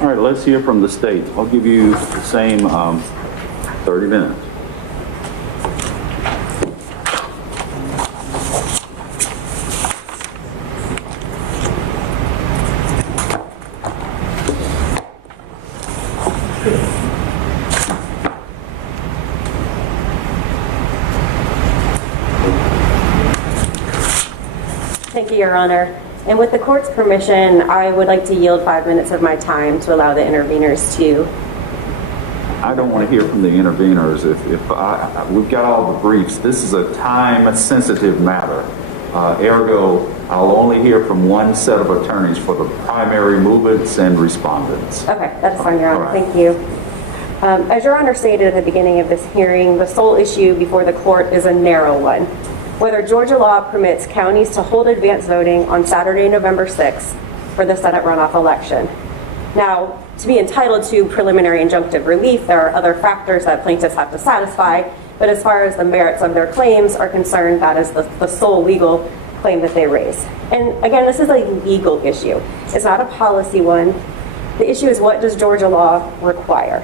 All right, let's hear from the state. I'll give you the same 30 minutes. Thank you, Your Honor. And with the court's permission, I would like to yield 5 minutes of my time to allow the interveners to. I don't want to hear from the interveners. We've got all the briefs. This is a time-sensitive matter. Ergo, I'll only hear from one set of attorneys for the primary movements and respondents. Okay, that's fine, Your Honor. Right. Thank you. As Your Honor stated at the beginning of this hearing, the sole issue before the court is a narrow one: whether Georgia law permits counties to hold advance voting on Saturday, November 6th for the Senate runoff election. Now, to be entitled to preliminary injunctive relief, there are other factors that plaintiffs have to satisfy, but as far as the merits of their claims are concerned, that is the sole legal claim that they raise. And again, this is a legal issue. It's not a policy one. The issue is, what does Georgia law require?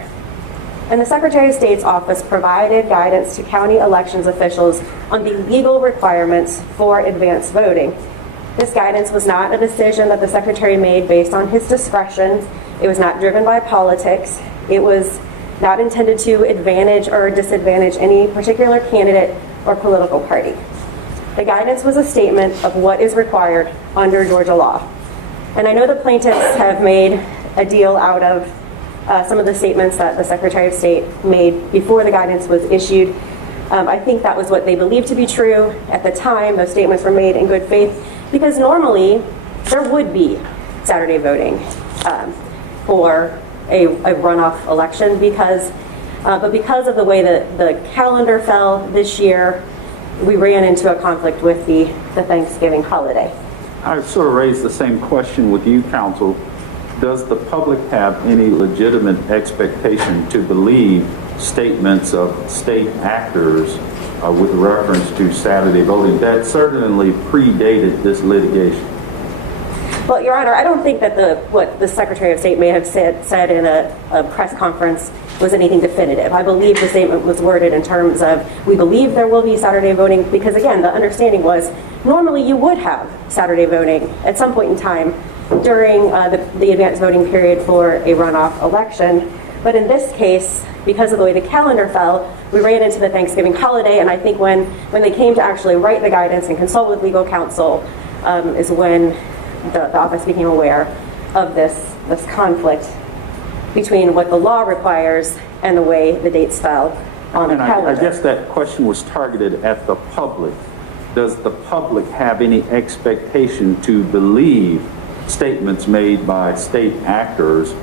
And the Secretary of State's office provided guidance to county elections officials on the legal requirements for advance voting. This guidance was not a decision that the Secretary made based on his discretion. It was not driven by politics. It was not intended to advantage or disadvantage any particular candidate or political party. The guidance was a statement of what is required under Georgia law. And I know the plaintiffs have made a deal out of some of the statements that the Secretary of State made before the guidance was issued. I think that was what they believed to be true at the time. Those statements were made in good faith, because normally there would be Saturday voting for a runoff election, but because of the way that the calendar fell this year, we ran into a conflict with the Thanksgiving holiday. I sort of raised the same question with you, counsel. Does the public have any legitimate expectation to believe statements of state actors with reference to Saturday voting? That certainly predated this litigation. Well, Your Honor, I don't think that what the Secretary of State may have said in a press conference was anything definitive. I believe the statement was worded in terms of, we believe there will be Saturday voting, because again, the understanding was normally you would have Saturday voting at some point in time during the advance voting period for a runoff election. But in this case, because of the way the calendar fell, we ran into the Thanksgiving holiday, and I think when they came to actually write the guidance and consult with legal counsel is when the office became aware of this conflict between what the law requires and the way the dates fell on the calendar. I guess that question was targeted at the public. Does the public have any expectation to believe statements made by state actors,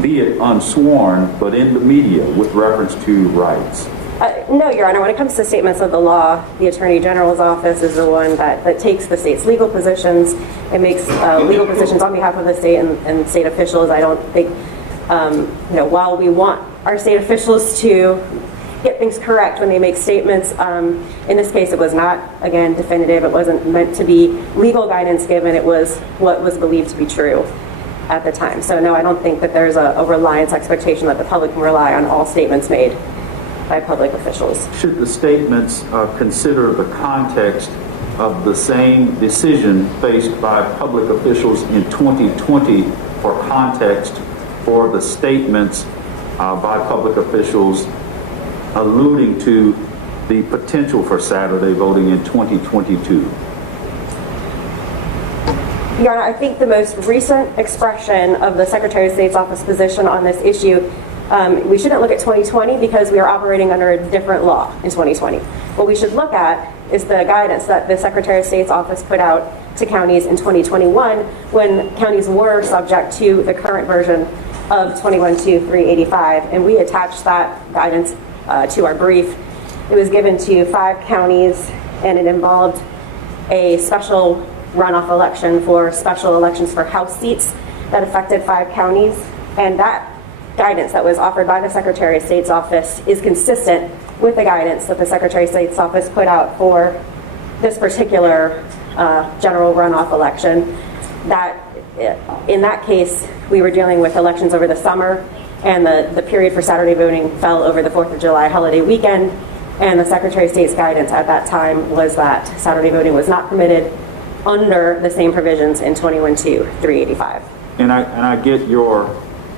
be it unsworn, but in the media with reference to rights? No, Your Honor. When it comes to statements of the law, the Attorney General's office is the one that takes the state's legal positions and makes legal positions on behalf of the state and state officials. I don't think, while we want our state officials to get things correct when they make statements, in this case it was not, again, definitive. It wasn't meant to be legal guidance given. It was what was believed to be true at the time. So no, I don't think that there's a reliance expectation that the public can rely on all statements made by public officials. Should the statements consider the context of the same decision faced by public officials in 2020 for context for the statements by public officials alluding to the potential for Saturday voting in 2022? Your Honor, I think the most recent expression of the Secretary of State's office position on this issue, we shouldn't look at 2020 because we are operating under a different law in 2020. What we should look at is the guidance that the Secretary of State's office put out to counties in 2021 when counties were subject to the current version of 21-385, and we attached that guidance to our brief. It was given to 5 counties, and it involved a special runoff election for special elections for House seats that affected 5 counties. And that guidance that was offered by the Secretary of State's office is consistent with the guidance that the Secretary of State's office put out for this particular general runoff election. That in that case, we were dealing with elections over the summer, and the period for Saturday voting fell over the 4th of July holiday weekend, and the Secretary of State's guidance at that time was that Saturday voting was not permitted under the same provisions in 21-385. And I get your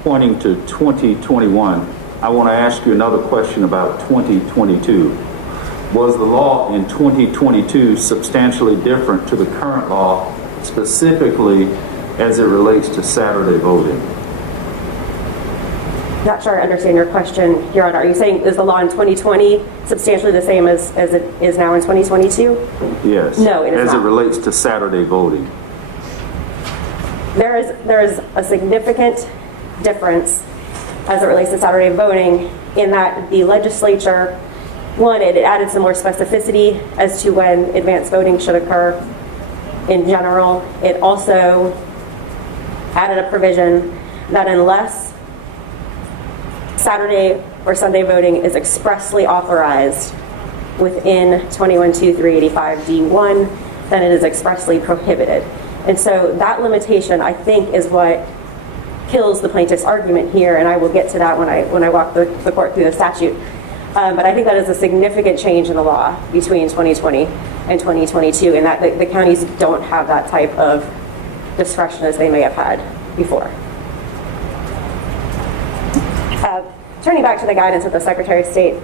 pointing to 2021. I want to ask you another question about 2022. Was the law in 2022 substantially different to the current law, specifically as it relates to Saturday voting? Not sure I understand your question, Your Honor. Are you saying is the law in 2020 substantially the same as it is now in 2022? Yes. No, it is as not. it relates to Saturday voting. There is a significant difference as it relates to Saturday voting in that the legislature, one, it added some more specificity as to when advance voting should occur in general. It also added a provision that unless Saturday or Sunday voting is expressly authorized within 21-385D1, then it is expressly prohibited. And so that limitation, I think, is what kills the plaintiff's argument here, and I will get to that when I walk the court through the statute. But I think that is a significant change in the law between 2020 and 2022, and that the counties don't have that type of discretion as they may have had before. Turning back to the guidance of the Secretary of State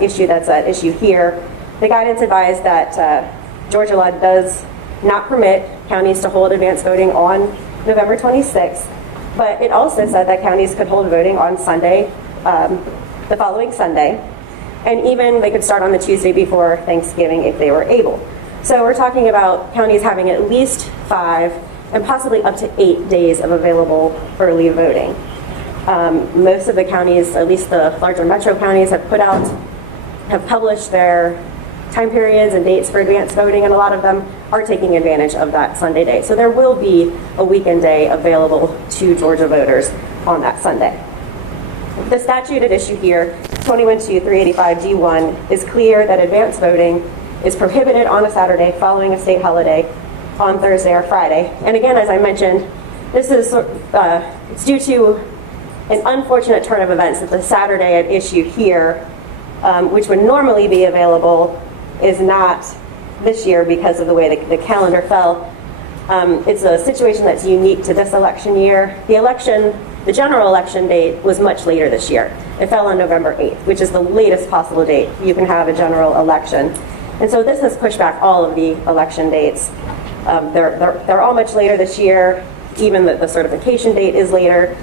issue that's at issue here, the guidance advised that Georgia law does not permit counties to hold advance voting on November 26th, but it also said that counties could hold voting on Sunday, the following Sunday, and even they could start on the Tuesday before Thanksgiving if they were able. So we're talking about counties having at least 5 and possibly up to 8 days of available early voting. Most of the counties, at least the larger metro counties, have published their time periods and dates for advance voting, and a lot of them are taking advantage of that Sunday day. So there will be a weekend day available to Georgia voters on that Sunday. The statute at issue here, 21-385D1, is clear that advance voting is prohibited on a Saturday following a state holiday on Thursday or Friday. And again, as I mentioned, this is it's due to an unfortunate turn of events that the Saturday at issue here, which would normally be available, is not this year because of the way the calendar fell. It's a situation that's unique to this election year. The general election date was much later this year. It fell on November 8th, which is the latest possible date you can have a general election. And so this has pushed back all of the election dates. They're all much later this year. Even the certification date is later.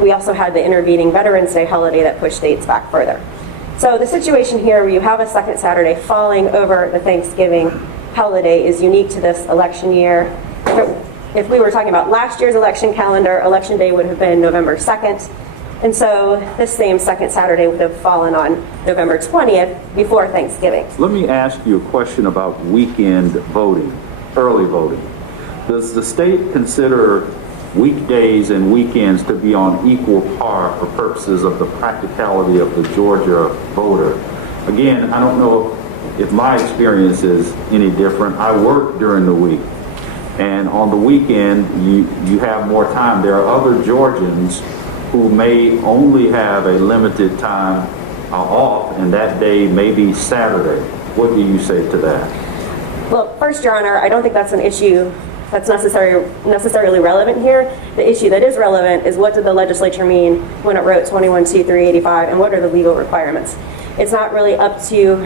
We also had the intervening Veterans Day holiday that pushed dates back further. So the situation here where you have a second Saturday falling over the Thanksgiving holiday is unique to this election year. If we were talking about last year's election calendar, election day would have been November 2nd. And so this same second Saturday would have fallen on November 20th before Thanksgiving. Let me ask you a question about weekend voting, early voting. Does the state consider weekdays and weekends to be on equal par for purposes of the practicality of the Georgia voter? Again, I don't know if my experience is any different. I work during the week, and on the weekend you have more time. There are other Georgians who may only have a limited time off, and that day may be Saturday. What do you say to that? Well, first, Your Honor, I don't think that's an issue that's necessarily relevant here. The issue that is relevant is what did the legislature mean when it wrote 21-385, and what are the legal requirements? It's not really up to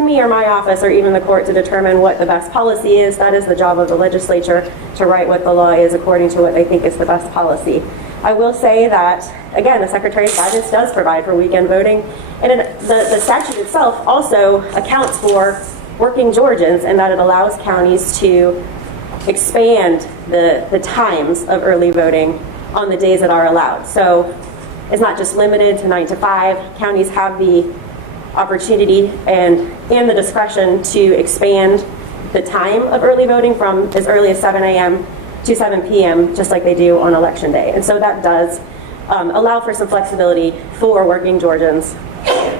me or my office or even the court to determine what the best policy is. That is the job of the legislature to write what the law is according to what they think is the best policy. I will say that, again, the Secretary's guidance does provide for weekend voting, and the statute itself also accounts for working Georgians in that it allows counties to expand the times of early voting on the days that are allowed. So it's not just limited to 9 to 5. Counties have the opportunity and the discretion to expand the time of early voting from as early as 7 a.m. to 7 p.m., just like they do on Election Day. And so that does allow for some flexibility for working Georgians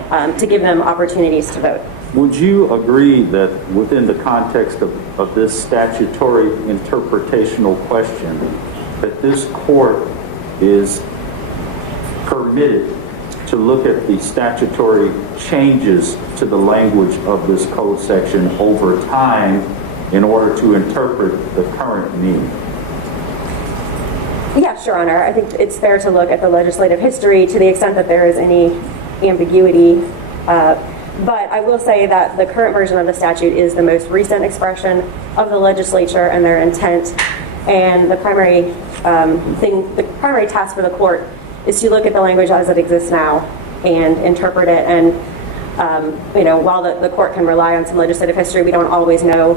to give them opportunities to vote. Would you agree that within the context of this statutory interpretational question, that this court is permitted to look at the statutory changes to the language of this code section over time in order to interpret the current meaning? Yes, Your Honor. I think it's fair to look at the legislative history to the extent that there is any ambiguity. But I will say that the current version of the statute is the most recent expression of the legislature and their intent. And the primary task for the court is to look at the language as it exists now and interpret it. And while the court can rely on some legislative history, we don't always know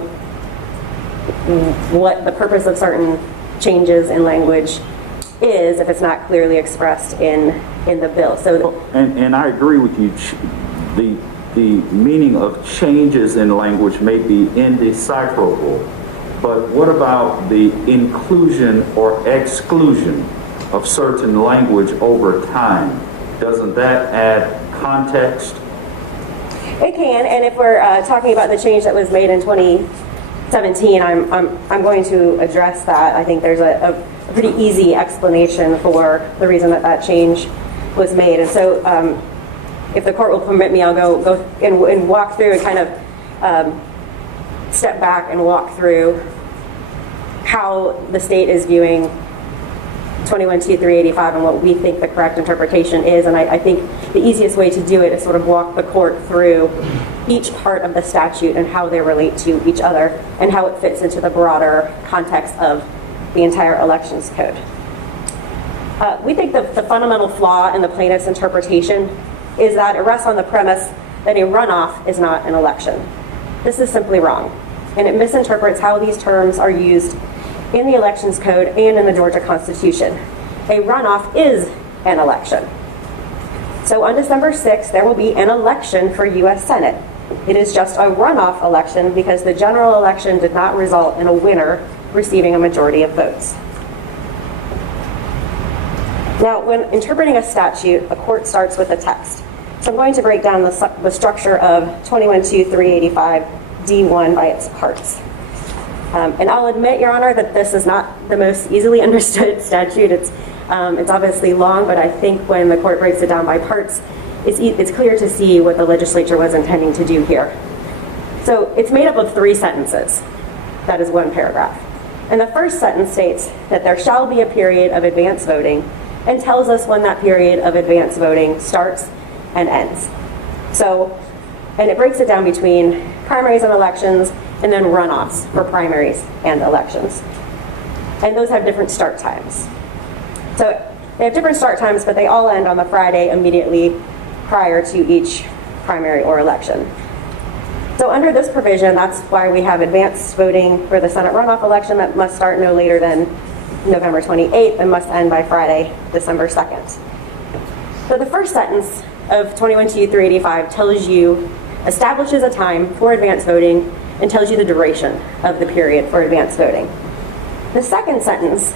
what the purpose of certain changes in language is if it's not clearly expressed in the bill. So, and I agree with you. The meaning of changes in language may be indecipherable, but what about the inclusion or exclusion of certain language over time? Doesn't that add context? It can, and if we're talking about the change that was made in 2017, I'm going to address that. I think there's a pretty easy explanation for the reason that change was made. And so if the court will permit me, I'll go and walk through and kind of step back and walk through how the state is viewing 21-2-385 and what we think the correct interpretation is. And I think the easiest way to do it is sort of walk the court through each part of the statute and how they relate to each other and how it fits into the broader context of the entire elections code. We think the fundamental flaw in the plaintiff's interpretation is that it rests on the premise that a runoff is not an election. This is simply wrong, and it misinterprets how these terms are used in the elections code and in the Georgia Constitution. A runoff is an election. So on December 6th, there will be an election for U.S. Senate. It is just a runoff election because the general election did not result in a winner receiving a majority of votes. Now, when interpreting a statute, a court starts with the text. So I'm going to break down the structure of 21-2-385 D1 by its parts. And I'll admit, Your Honor, that this is not the most easily understood statute. It's obviously long, but I think when the court breaks it down by parts, it's clear to see what the legislature was intending to do here. So it's made up of 3 sentences. That is 1 paragraph. And the first sentence states that there shall be a period of advance voting and tells us when that period of advance voting starts and ends. So, and it breaks it down between primaries and elections and then runoffs for primaries and elections. And those have different start times. So they have different start times, but they all end on the Friday immediately prior to each primary or election. So under this provision, that's why we have advanced voting for the Senate runoff election that must start no later than November 28th and must end by Friday, December 2nd. So the first sentence of 21-2-385 establishes a time for advance voting and tells you the duration of the period for advance voting. The second sentence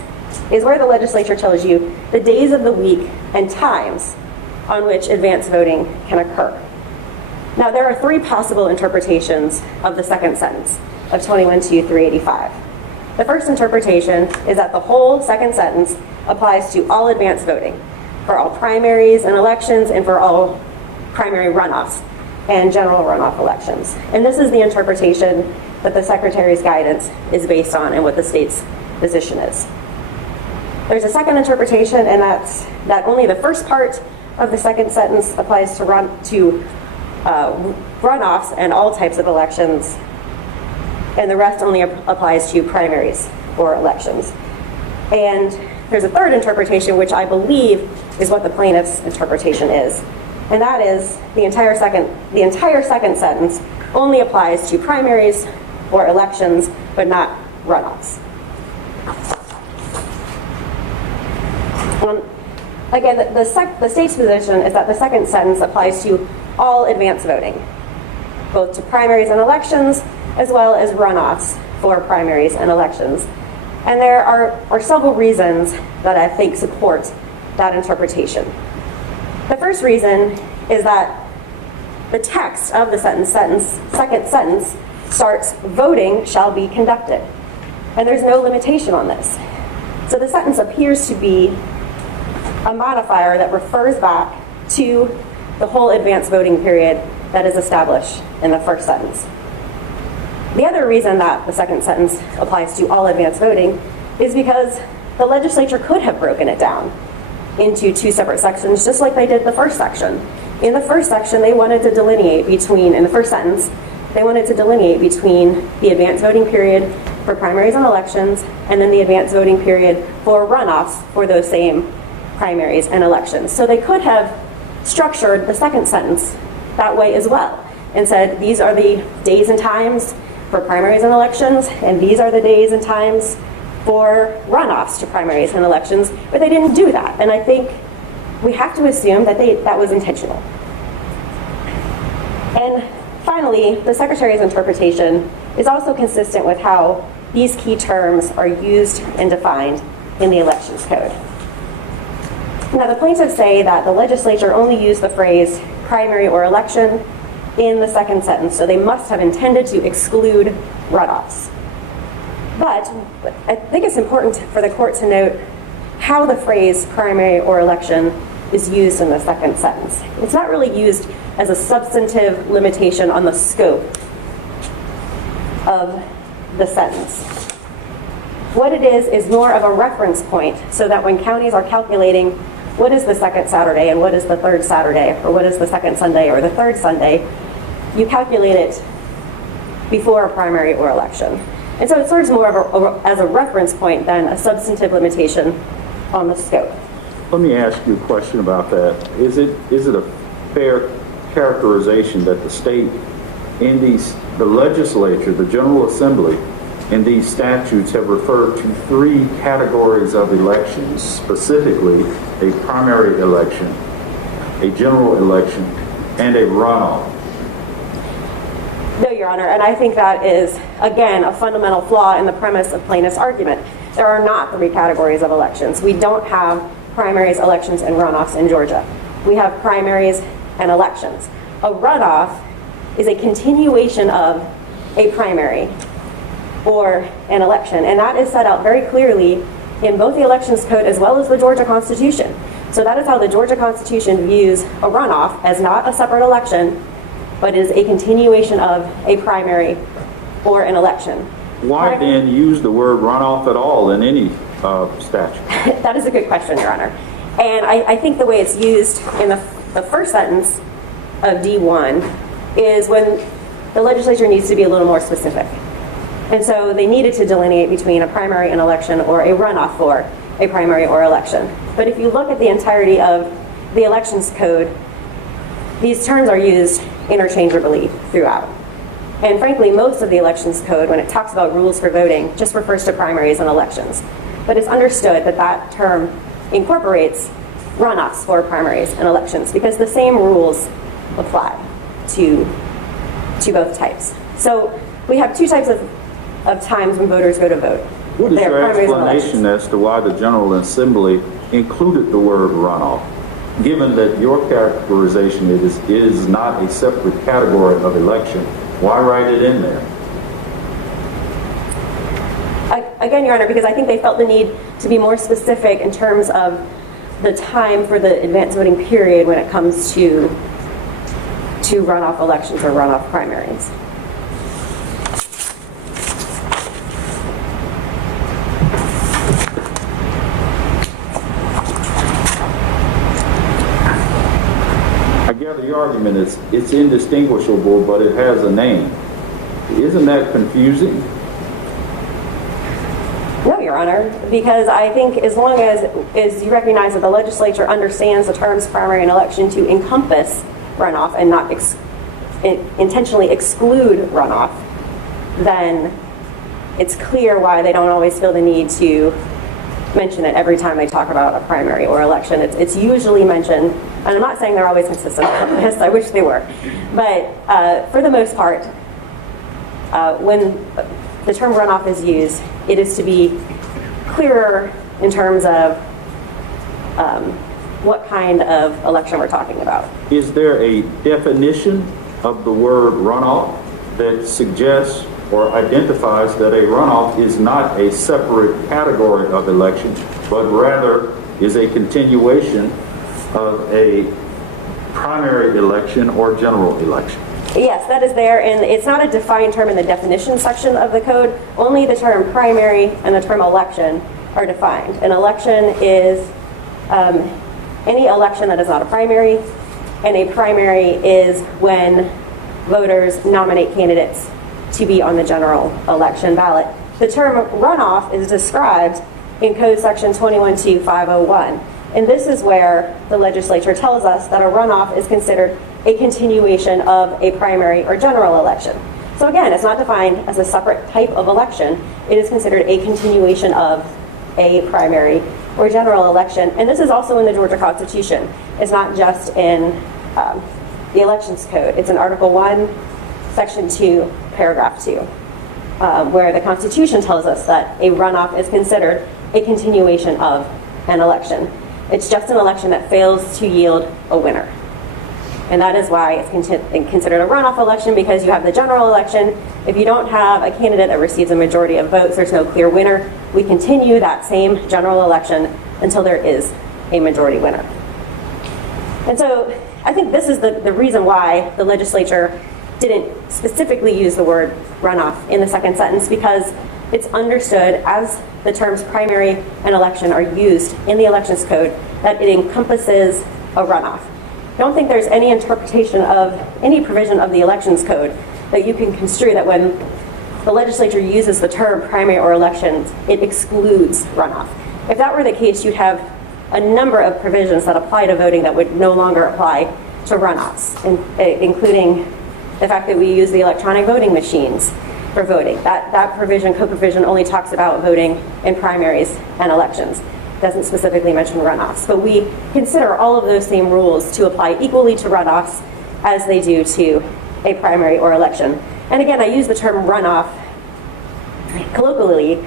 is where the legislature tells you the days of the week and times on which advance voting can occur. Now, there are 3 possible interpretations of the second sentence of 21-2-385. The first interpretation is that the whole second sentence applies to all advance voting, for all primaries and elections and for all primary runoffs and general runoff elections. And this is the interpretation that the Secretary's guidance is based on and what the state's position is. There's a second interpretation, and that's that only the first part of the second sentence applies to runoffs and all types of elections, and the rest only applies to primaries or elections. And there's a third interpretation, which I believe is what the plaintiff's interpretation is, and that is the entire second sentence only applies to primaries or elections, but not runoffs. Again, the state's position is that the second sentence applies to all advance voting, both to primaries and elections, as well as runoffs for primaries and elections. And there are several reasons that I think support that interpretation. The first reason is that the text of the second sentence starts, voting shall be conducted. And there's no limitation on this. So the sentence appears to be a modifier that refers back to the whole advanced voting period that is established in the first sentence. The other reason that the second sentence applies to all advanced voting is because the legislature could have broken it down into two separate sections, just like they did the first section. In the first section, they wanted to delineate between, in the first sentence, they wanted to delineate between the advanced voting period for primaries and elections, and then the advanced voting period for runoffs for those same primaries and elections. So they could have structured the second sentence that way as well, and said these are the days and times for primaries and elections, and these are the days and times for runoffs to primaries and elections, but they didn't do that. And I think we have to assume that that was intentional. And finally, the Secretary's interpretation is also consistent with how these key terms are used and defined in the Elections Code. Now, the plaintiffs say that the legislature only used the phrase primary or election in the second sentence, so they must have intended to exclude runoffs. But I think it's important for the court to note how the phrase primary or election is used in the second sentence. It's not really used as a substantive limitation on the scope of the sentence. What it is more of a reference point, so that when counties are calculating what is the second Saturday and what is the third Saturday, or what is the second Sunday or the third Sunday, you calculate it before a primary or election. And so it serves more of as a reference point than a substantive limitation on the scope. Let me ask you a question about that. Is it a fair characterization that the state, the legislature, the General Assembly, in these statutes have referred to three categories of elections, specifically a primary election, a general election, and a runoff? No, Your Honor, and I think that is, again, a fundamental flaw in the premise of plaintiff's argument. There are not three categories of elections. We don't have primaries, elections, and runoffs in Georgia. We have primaries and elections. A runoff is a continuation of a primary or an election, and that is set out very clearly in both the Elections Code as well as the Georgia Constitution. So that is how the Georgia Constitution views a runoff, as not a separate election, but is a continuation of a primary or an election. Why then use the word runoff at all in any statute? That is a good question, Your Honor. And I think the way it's used in the first sentence of D1 is when the legislature needs to be a little more specific. And so they needed to delineate between a primary and election or a runoff for a primary or election. But if you look at the entirety of the Elections Code, these terms are used interchangeably throughout. And frankly, most of the Elections Code, when it talks about rules for voting, just refers to primaries and elections. But it's understood that that term incorporates runoffs for primaries and elections because the same rules apply to both types. So we have two types of times when voters go to vote. What is your explanation as to why the General Assembly included the word runoff, given that your characterization is not a separate category of election? Why write it in there? Again, Your Honor, because I think they felt the need to be more specific in terms of the time for the advanced voting period when it comes to runoff elections or runoff primaries. I gather your argument is it's indistinguishable, but it has a name. Isn't that confusing? No, Your Honor, because I think as long as you recognize that the legislature understands the terms primary and election to encompass runoff and not intentionally exclude runoff, then it's clear why they don't always feel the need to mention it every time they talk about a primary or election. It's usually mentioned, and I'm not saying they're always consistent on this, I wish they were, but for the most part, when the term runoff is used, it is to be clearer in terms of what kind of election we're talking about. Is there a definition of the word runoff that suggests or identifies that a runoff is not a separate category of election, but rather is a continuation of a primary election or general election. Yes, that is there, and it's not a defined term in the definition section of the code. Only the term primary and the term election are defined. An election is any election that is not a primary, and a primary is when voters nominate candidates to be on the general election ballot. The term runoff is described in Code Section 21.2.501, and this is where the legislature tells us that a runoff is considered a continuation of a primary or general election. So again, it's not defined as a separate type of election. It is considered a continuation of a primary or general election. And this is also in the Georgia Constitution. It's not just in the Elections Code. It's in Article 1, Section 2, Paragraph 2, where the Constitution tells us that a runoff is considered a continuation of an election. It's just an election that fails to yield a winner. And that is why it's considered a runoff election, because you have the general election. If you don't have a candidate that receives a majority of votes, there's no clear winner. We continue that same general election until there is a majority winner. And so I think this is the reason why the legislature didn't specifically use the word runoff in the second sentence, because it's understood as the terms primary and election are used in the Elections Code that it encompasses a runoff. I don't think there's any interpretation of any provision of the Elections Code that you can construe that when the legislature uses the term primary or elections, it excludes runoff. If that were the case, you'd have a number of provisions that apply to voting that would no longer apply to runoffs, including the fact that we use the electronic voting machines for voting. That provision, co-provision, only talks about voting in primaries and elections. Doesn't specifically mention runoffs, but we consider all of those same rules to apply equally to runoffs as they do to a primary or election. And again, I use the term runoff colloquially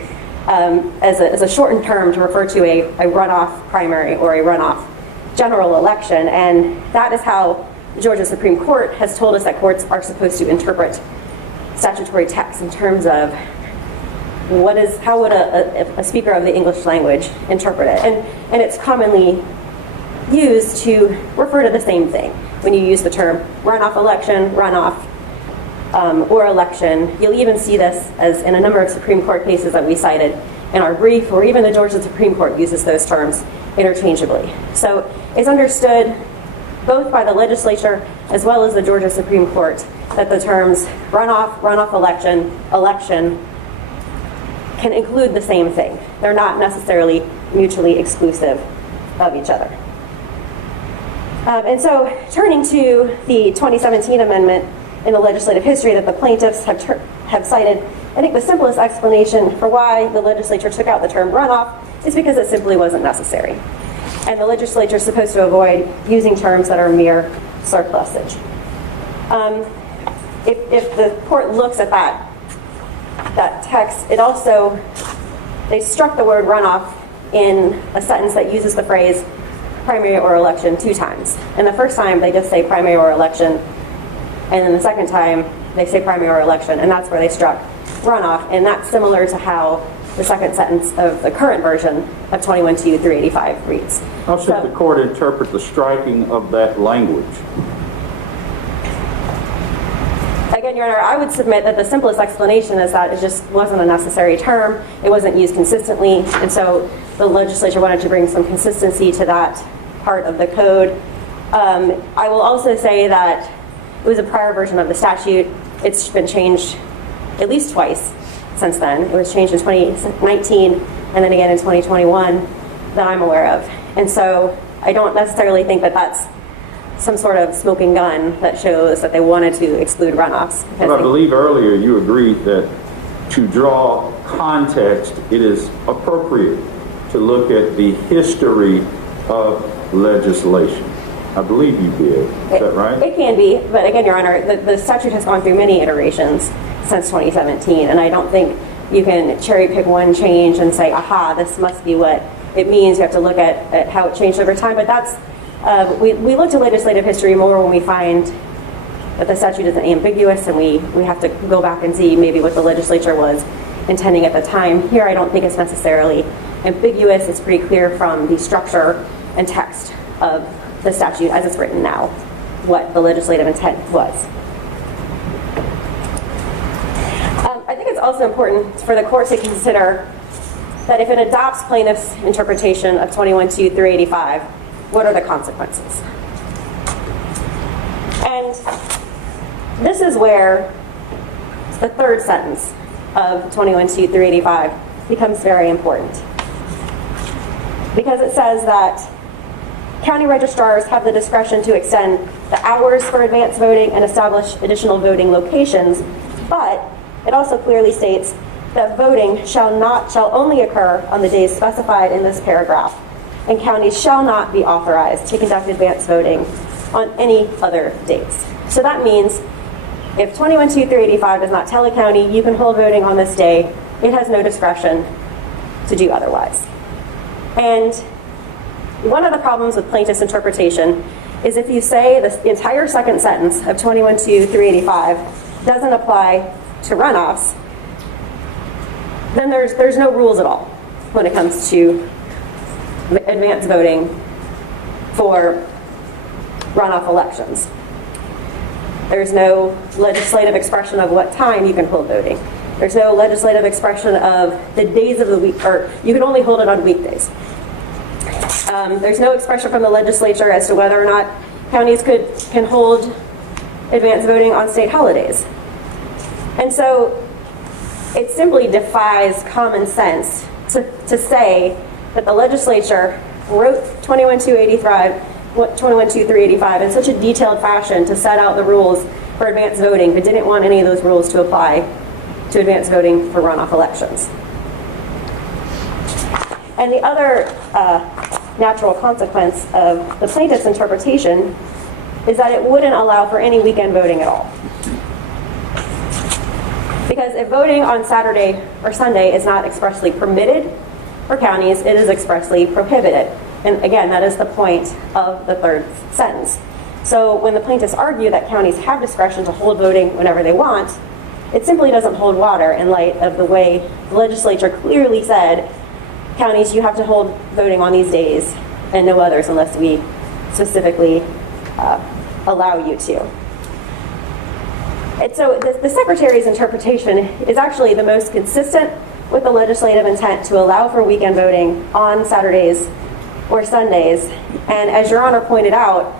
as a shortened term to refer to a runoff primary or a runoff general election, and that is how the Georgia Supreme Court has told us that courts are supposed to interpret statutory text in terms of how would a speaker of the English language interpret it? And it's commonly used to refer to the same thing. When you use the term runoff election, runoff, or election, you'll even see this as in a number of Supreme Court cases that we cited in our brief, or even the Georgia Supreme Court uses those terms interchangeably. So it's understood both by the legislature as well as the Georgia Supreme Court that the terms runoff, runoff election, election can include the same thing. They're not necessarily mutually exclusive of each other. And so turning to the 2017 amendment in the legislative history that the plaintiffs have cited, I think the simplest explanation for why the legislature took out the term runoff is because it simply wasn't necessary. And the legislature is supposed to avoid using terms that are mere surplusage. If the court looks at that text, they struck the word runoff in a sentence that uses the phrase primary or election 2 times. And the first time they just say primary or election, and then the second time they say primary or election, and that's where they struck runoff. And that's similar to how the second sentence of the current version of 21.2.385 reads. How should the court interpret the striking of that language? Again, Your Honor, I would submit that the simplest explanation is that it just wasn't a necessary term. It wasn't used consistently, and so the legislature wanted to bring some consistency to that part of the code. I will also say that it was a prior version of the statute. It's been changed at least twice since then. It was changed in 2019 and then again in 2021 that I'm aware of. And so I don't necessarily think that that's some sort of smoking gun that shows that they wanted to exclude runoffs. But I believe earlier you agreed that to draw context, it is appropriate to look at the history of legislation. I believe you did. Is that right? It can be, but again, Your Honor, the statute has gone through many iterations since 2017, and I don't think you can cherry pick one change and say, aha, this must be what it means. You have to look at how it changed over time, but that's, we look to legislative history more when we find that the statute isn't ambiguous and we have to go back and see maybe what the legislature was intending at the time. Here, I don't think it's necessarily ambiguous. It's pretty clear from the structure and text of the statute as it's written now what the legislative intent was. I think it's also important for the court to consider that if it adopts plaintiff's interpretation of 21-2-385, what are the consequences? And this is where the third sentence of 21-2-385 becomes very important, because it says that county registrars have the discretion to extend the hours for advance voting and establish additional voting locations, but it also clearly states that voting shall only occur on the days specified in this paragraph, and counties shall not be authorized to conduct advance voting on any other days. So that means if 21-2-385 does not tell a county you can hold voting on this day, it has no discretion to do otherwise. And one of the problems with plaintiff's interpretation is if you say the entire second sentence of 21-2-385 doesn't apply to runoffs, then there's no rules at all when it comes to advance voting for runoff elections. There's no legislative expression of what time you can hold voting. There's no legislative expression of the days of the week, or you can only hold it on weekdays. There's no expression from the legislature as to whether or not counties can hold advance voting on state holidays. And so it simply defies common sense to say that the legislature wrote 21-2-385 in such a detailed fashion to set out the rules for advance voting, but didn't want any of those rules to apply to advance voting for runoff elections. And the other natural consequence of the plaintiff's interpretation is that it wouldn't allow for any weekend voting at all. Because if voting on Saturday or Sunday is not expressly permitted for counties, it is expressly prohibited. And again, that is the point of the third sentence. So when the plaintiffs argue that counties have discretion to hold voting whenever they want, it simply doesn't hold water in light of the way the legislature clearly said, counties, you have to hold voting on these days and no others unless we specifically allow you to. And so the Secretary's interpretation is actually the most consistent with the legislative intent to allow for weekend voting on Saturdays or Sundays. And as Your Honor pointed out,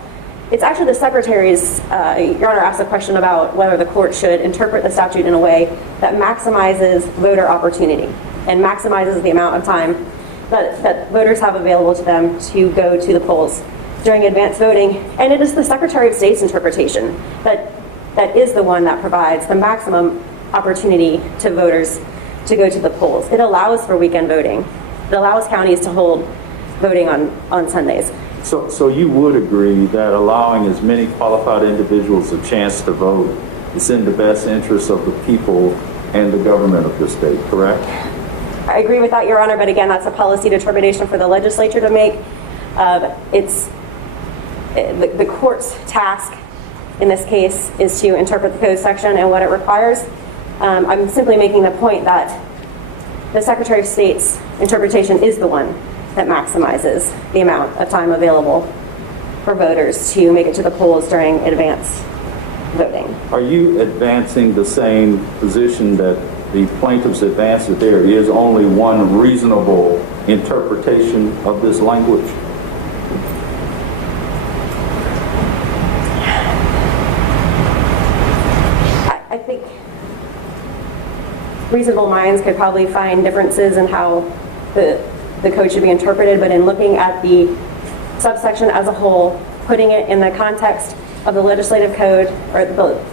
it's actually the Secretary's, Your Honor asked a question about whether the court should interpret the statute in a way that maximizes voter opportunity and maximizes the amount of time that voters have available to them to go to the polls during advance voting. And it is the Secretary of State's interpretation that is the one that provides the maximum opportunity to voters to go to the polls. It allows for weekend voting. It allows counties to hold voting on Sundays. So you would agree that allowing as many qualified individuals a chance to vote is in the best interest of the people and the government of the state, correct? I agree with that, Your Honor, but again, that's a policy determination for the legislature to make. It's the court's task in this case is to interpret the code section and what it requires. I'm simply making the point that the Secretary of State's interpretation is the one that maximizes the amount of time available for voters to make it to the polls during advance voting. Are you advancing the same position that the plaintiffs advanced, that there is only one reasonable interpretation of this language? I think reasonable minds could probably find differences in how the code should be interpreted, but in looking at the subsection as a whole, putting it in the context of the legislative code or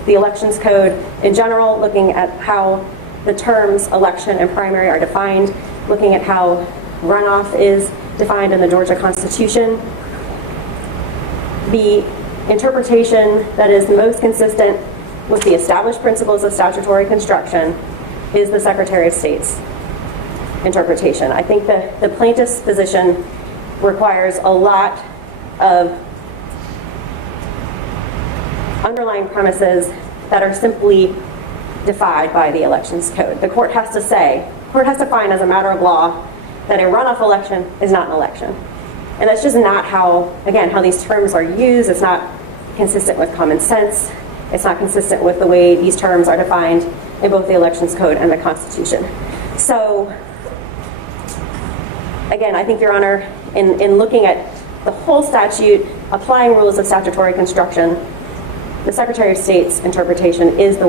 the elections code in general, looking at how the terms election and primary are defined, looking at how runoff is defined in the Georgia Constitution, the interpretation that is most consistent with the established principles of statutory construction is the Secretary of State's interpretation. I think that the plaintiff's position requires a lot of underlying premises that are simply defied by the elections code. The court has to find as a matter of law that a runoff election is not an election. And that's just not how these terms are used. It's not consistent with common sense. It's not consistent with the way these terms are defined in both the elections code and the Constitution. So, again, I think, Your Honor, in looking at the whole statute, applying rules of statutory construction, the Secretary of State's interpretation is the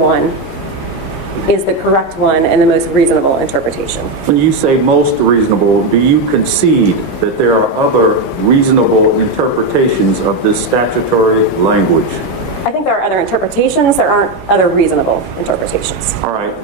correct one and the most reasonable interpretation. When you say most reasonable, do you concede that there are other reasonable interpretations of this statutory language? I think there are other interpretations. There aren't other reasonable interpretations. All right.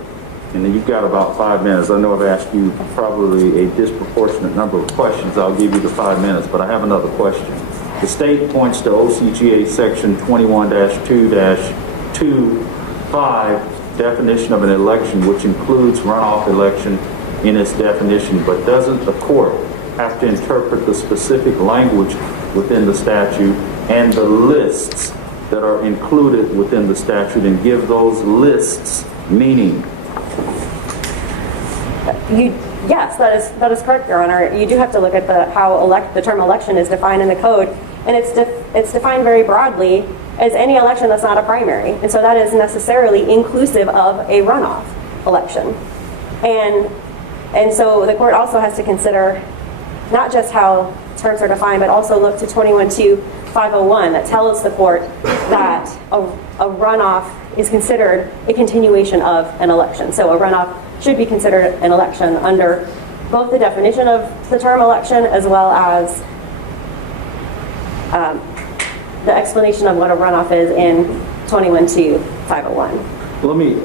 And then you've got about 5 minutes. I know I've asked you probably a disproportionate number of questions. I'll give you the 5 minutes, but I have another question. The state points to OCGA section 21-2-2.5 definition of an election, which includes runoff election in its definition, but doesn't the court have to interpret the specific language within the statute and the lists that are included within the statute and give those lists meaning? Yes, that is correct, Your Honor. You do have to look at how the term election is defined in the code, and it's defined very broadly as any election that's not a primary, and so that is necessarily inclusive of a runoff election. And so the court also has to consider not just how terms are defined, but also look to 21-2-501 that tells the court that a runoff is considered a continuation of an election. So a runoff should be considered an election under both the definition of the term election as well as the explanation of what a runoff is in 21-2-501. Let me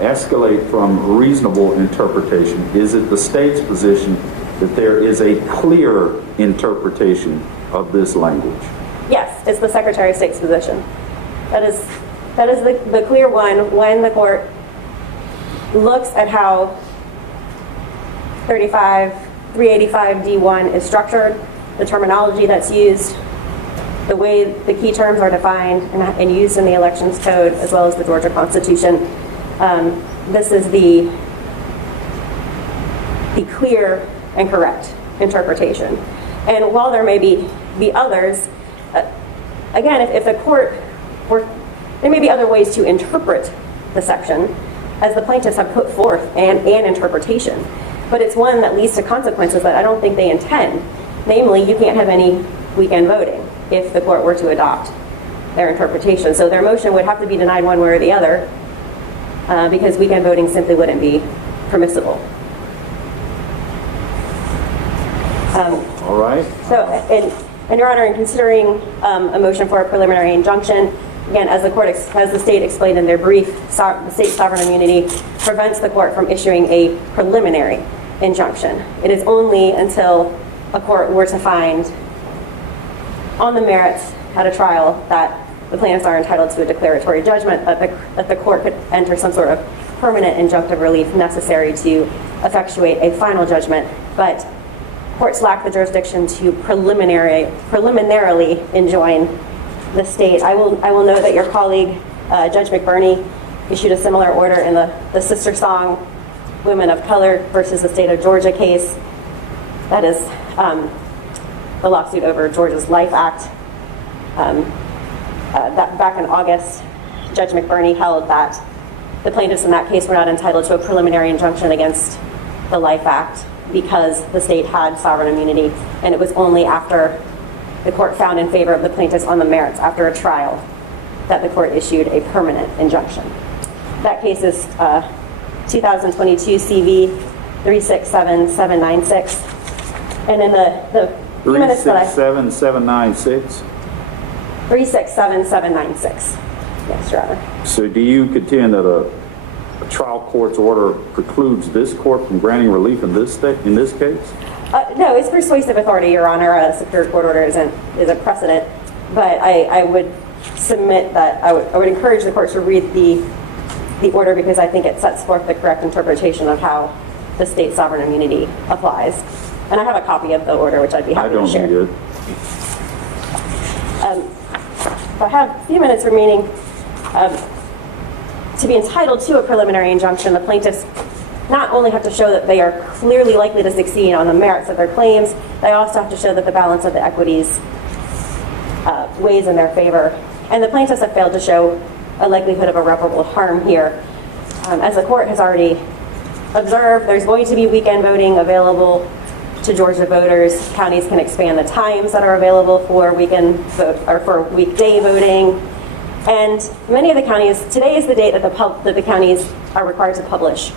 escalate from reasonable interpretation. Is it the state's position that there is a clear interpretation of this language? Yes, it's the Secretary of State's position. That is the clear one when the court looks at how 385D1 is structured, the terminology that's used, the way the key terms are defined and used in the elections code as well as the Georgia Constitution. This is the clear and correct interpretation. And while there may be others, again, if the court there may be other ways to interpret the section, as the plaintiffs have put forth an interpretation, but it's one that leads to consequences that I don't think they intend. Namely, you can't have any weekend voting if the court were to adopt their interpretation. So their motion would have to be denied one way or the other because weekend voting simply wouldn't be permissible. All right. So, and Your Honor, in considering a motion for a preliminary injunction, again, as the state explained in their brief, the state's sovereign immunity prevents the court from issuing a preliminary injunction. It is only until a court were to find on the merits at a trial that the plaintiffs are entitled to a declaratory judgment that the court could enter some sort of permanent injunctive relief necessary to effectuate a final judgment. But courts lack the jurisdiction to preliminarily enjoin the state. I will note that your colleague, Judge McBurney, issued a similar order in the sister song, Women of Color versus the State of Georgia case. That is the lawsuit over Georgia's Life Act. That back in August, Judge McBurney held that the plaintiffs in that case were not entitled to a preliminary injunction against the Life Act because the state had sovereign immunity, and it was only after the court found in favor of the plaintiffs on the merits after a trial that the court issued a permanent injunction. That case is 2022 CV 367796. And in the few minutes that 367796. 367796. Yes, Your Honor. So do you contend that a trial court's order precludes this court from granting relief in this case? No, it's persuasive authority, Your Honor. A Superior Court order is a precedent, but I would submit that I would encourage the court to read the order because I think it sets forth the correct interpretation of how the state sovereign immunity applies. And I have a copy of the order, which I'd be happy to share. I don't need it. If I have a few minutes remaining, To be entitled to a preliminary injunction, the plaintiffs not only have to show that they are clearly likely to succeed on the merits of their claims, they also have to show that the balance of the equities weighs in their favor. And the plaintiffs have failed to show a likelihood of irreparable harm here. As the court has already observed, there's going to be weekend voting available to Georgia voters. Counties can expand the times that are available for weekend vote or for weekday voting. And many of the counties, today is the date that the counties are required to publish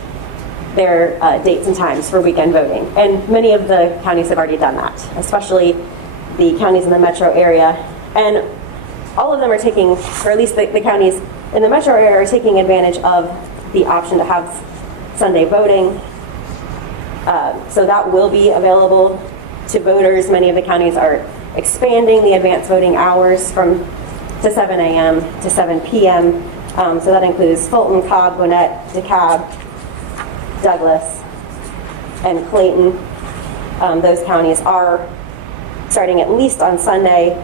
their dates and times for weekend voting. And many of the counties have already done that, especially the counties in the metro area. And all of them are taking, or at least the counties in the metro area are taking advantage of the option to have Sunday voting. So that will be available to voters. Many of the counties are expanding the advance voting hours to 7 a.m. to 7 p.m. So that includes Fulton, Cobb, Gwinnett, DeKalb, Douglas, and Clayton. Those counties are starting at least on Sunday.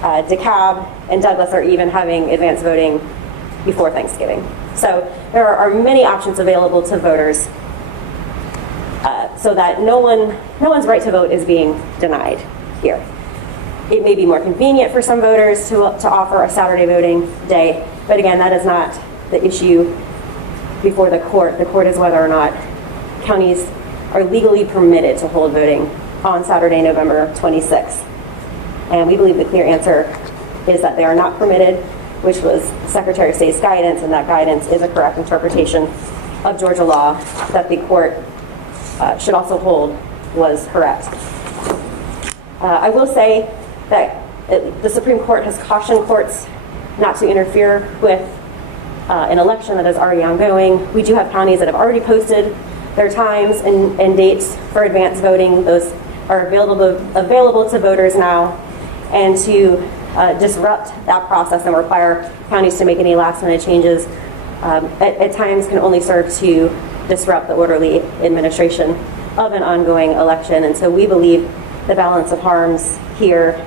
DeKalb and Douglas are even having advance voting before Thanksgiving. So there are many options available to voters so that no one's right to vote is being denied here. It may be more convenient for some voters to offer a Saturday voting day, but again, that is not the issue before the court. The court is whether or not counties are legally permitted to hold voting on Saturday, November 26th. And we believe the clear answer is that they are not permitted, which was Secretary of State's guidance, and that guidance is a correct interpretation of Georgia law that the court should also hold was correct. I will say that the Supreme Court has cautioned courts not to interfere with an election that is already ongoing. We do have counties that have already posted their times and dates for advance voting. Those are available to voters now. And to disrupt that process and require counties to make any last-minute changes at times can only serve to disrupt the orderly administration of an ongoing election. And so we believe the balance of harms here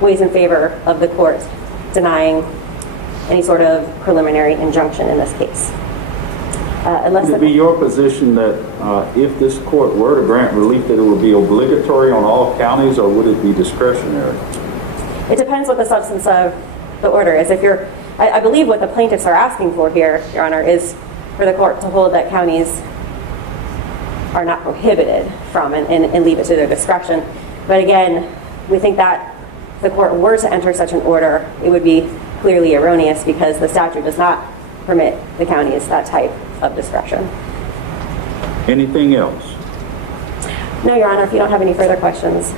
weighs in favor of the court denying any sort of preliminary injunction in this case. Would it be your position that if this court were to grant relief, that it would be obligatory on all counties, or would it be discretionary? It depends what the substance of the order is. I believe what the plaintiffs are asking for here, Your Honor, is for the court to hold that counties are not prohibited from and leave it to their discretion. But again, we think that if the court were to enter such an order, it would be clearly erroneous because the statute does not permit the counties that type of discretion. Anything else? No, Your Honor, if you don't have any further questions.